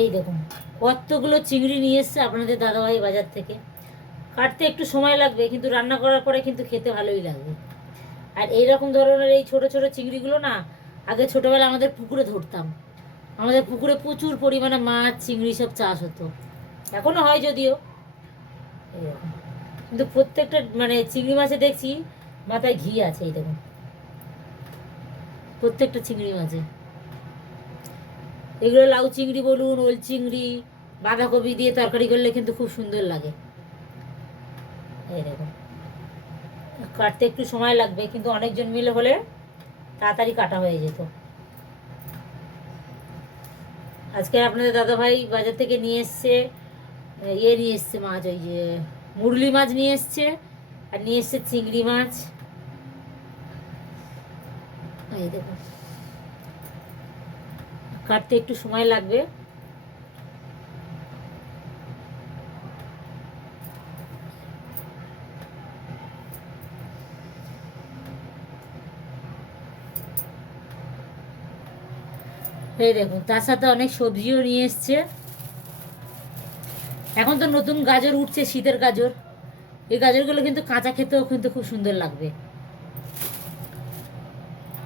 এই দেখুন কতগুলো চিংড়ি নিয়ে এসছে আপনাদের দাদাভাই বাজার থেকে। কাটতে একটু সময় লাগবে, কিন্তু রান্না করার পরে কিন্তু খেতে ভালোই লাগবে। আর এইরকম ধরনের এই ছোট ছোট চিংড়িগুলো না আগে ছোটোবেলা আমাদের পুকুরে ধরতাম। আমাদের পুকুরে প্রচুর পরিমাণে মাছ চিংড়ি সব চাষ হতো, এখনও হয় যদিও। এরকম কিন্তু প্রত্যেকটা মানে চিংড়ি মাছে দেখছি মাথায় ঘি আছে। এই দেখুন প্রত্যেকটা চিংড়ি মাছে। এগুলো লাউ চিংড়ি বলুন, ওল চিংড়ি, বাঁধাকপি দিয়ে তরকারি করলে কিন্তু খুব সুন্দর লাগে। এই দেখুন কাটতে একটু সময় লাগবে, কিন্তু অনেকজন মিলে হলে তাড়াতাড়ি কাটা হয়ে যেত। আজকে আপনাদের দাদাভাই বাজার থেকে নিয়ে এসছে নিয়ে এসছে মাছ, ওই যে মুরলি মাছ নিয়ে এসছে, আর নিয়ে এসছে চিংড়ি মাছ। এই দেখুন কাটতে একটু সময় লাগবে। এই দেখুন তার সাথে অনেক সবজিও নিয়ে এসছে। এখন তো নতুন গাজর উঠছে, শীতের গাজর। এই গাজরগুলো কিন্তু কাঁচা খেতেও কিন্তু খুব সুন্দর লাগবে।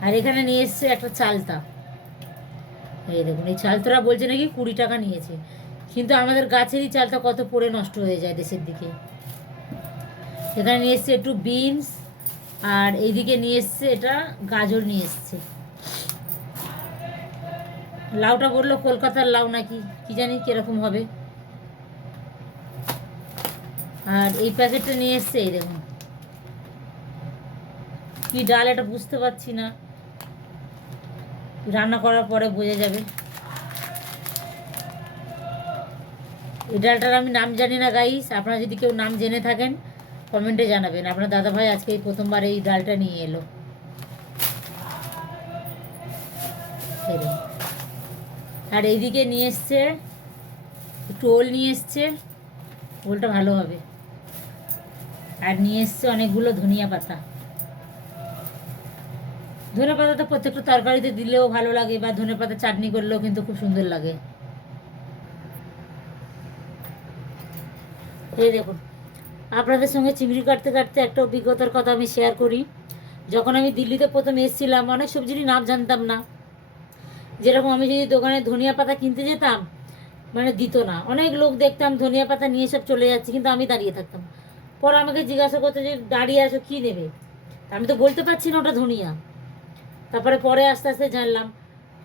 আর এখানে নিয়ে এসছে একটা চালতা। এই দেখুন এই চালতাটা বলছে নাকি 20 টাকা নিয়েছে, কিন্তু আমাদের গাছেরই চালটা কত পড়ে নষ্ট হয়ে যায় দেশের দিকে। এখানে নিয়ে এসছে একটু বিনস, আর এইদিকে নিয়ে এসছে এটা গাজর নিয়ে এসছে। লাউটা বললো কলকাতার লাউ নাকি কি জানি কিরকম হবে। আর এই প্যাকেটটা নিয়ে এসছে এই দেখুন কি ডাল, এটা বুঝতে পারছি না, রান্না করার পরে বোঝা যাবে। এই ডালটার আমি নাম জানি না গাইস, আপনারা যদি কেউ নাম জেনে থাকেন কমেন্টে জানাবেন। আপনার দাদাভাই আজকে এই প্রথমবার এই ডালটা নিয়ে এলো। আর এইদিকে নিয়ে এসছে একটু ওল নিয়ে এসছে, ওলটা ভালো হবে। আর নিয়ে এসছে অনেকগুলো ধনিয়া পাতা। ধনে পাতা তো প্রত্যেকটা তরকারিতে দিলেও ভালো লাগে, বা ধনে পাতা চাটনি করলেও কিন্তু খুব সুন্দর লাগে। এই দেখুন আপনাদের সঙ্গে চিংড়ি কাটতে কাটতে একটা অভিজ্ঞতার কথা আমি শেয়ার করি। যখন আমি দিল্লিতে প্রথম এসেছিলাম অনেক সবজিরই নাম জানতাম না। যেরকম আমি যদি দোকানে ধনিয়া পাতা কিনতে যেতাম, মানে দিত না। অনেক লোক দেখতাম ধনিয়া পাতা নিয়ে সব চলে যাচ্ছে, কিন্তু আমি দাঁড়িয়ে থাকতাম। পরে আমাকে জিজ্ঞাসা করতে যে দাঁড়িয়ে আছো কী নেবে, আমি তো বলতে পারছি না ওটা ধনিয়া। তারপরে পরে আস্তে আস্তে জানলাম।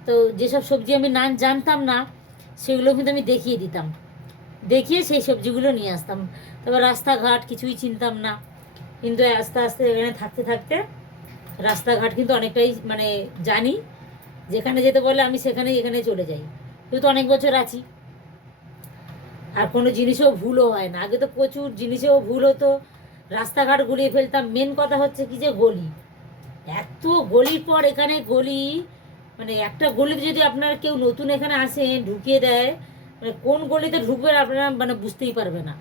তো যেসব সবজি আমি নাম জানতাম না সেগুলো কিন্তু আমি দেখিয়ে দিতাম, দেখিয়ে সেই সবজিগুলো নিয়ে আসতাম। তারপর রাস্তাঘাট কিছুই চিনতাম না, কিন্তু আস্তে আস্তে এখানে থাকতে থাকতে রাস্তাঘাট কিন্তু অনেকটাই মানে জানি। যেখানে যেতে বলে আমি সেখানে এখানে চলে যাই, যেহেতু অনেক বছর আছি। আর কোনো জিনিসেও ভুলও হয় না। আগে তো প্রচুর জিনিসেও ভুল হতো, রাস্তাঘাট গুলিয়ে ফেলতাম। মেন কথা হচ্ছে কি যে গলি, এত গলির পর এখানে গলি, মানে একটা গলিতে যদি আপনার কেউ নতুন এখানে আসে ঢুকিয়ে দেয়, মানে কোন গলিতে ঢুকবেন আপনারা মানে বুঝতেই পারবে না।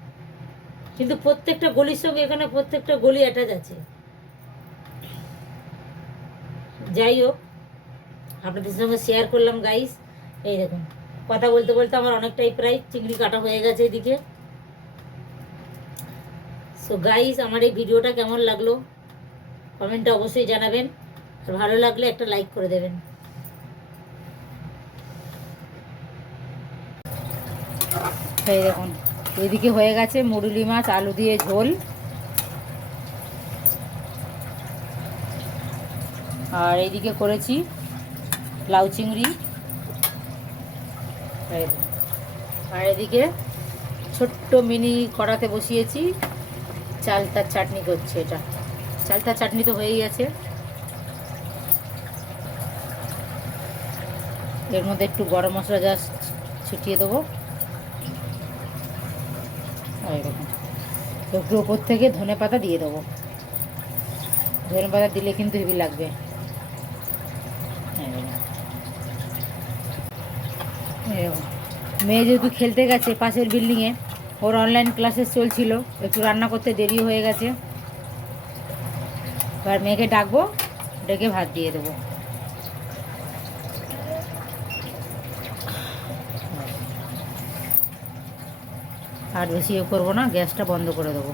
কিন্তু প্রত্যেকটা গলির সঙ্গে এখানে প্রত্যেকটা গলি অ্যাটাচ আছে। যাই হোক আপনাদের সঙ্গে শেয়ার করলাম গাইস। এই দেখুন কথা বলতে বলতে আমার অনেকটাই প্রায় চিংড়ি কাটা হয়ে গেছে এদিকে। সো গাইস আমার এই ভিডিওটা কেমন লাগলো কমেন্টে অবশ্যই জানাবেন, আর ভালো লাগলে একটা লাইক করে দেবেন। এই দেখুন এদিকে হয়ে গেছে মুরুলি মাছ আলু দিয়ে ঝোল, আর এইদিকে করেছি লাউ চিংড়ি, আর এদিকে ছোট্ট মিনি কড়াতে বসিয়েছি চালতার চাটনি করছে। এটা চালতার চাটনি তো হয়েই গেছে, এর মধ্যে একটু গরম মশলা জাস্ট ছিটিয়ে দেবো। এরকম একটু ওপর থেকে ধনে পাতা দিয়ে দেবো। ধনে পাতা দিলে কিন্তু হেভি লাগবে। মেয়ে যেহেতু খেলতে গেছে পাশের বিল্ডিংয়ে, ওর অনলাইন ক্লাসেস চলছিল, একটু রান্না করতে দেরি হয়ে গেছে। এবার মেয়েকে ডাকবো, ডেকে ভাত দিয়ে দেবো। আর বেশি করবো না, গ্যাসটা বন্ধ করে দেবো।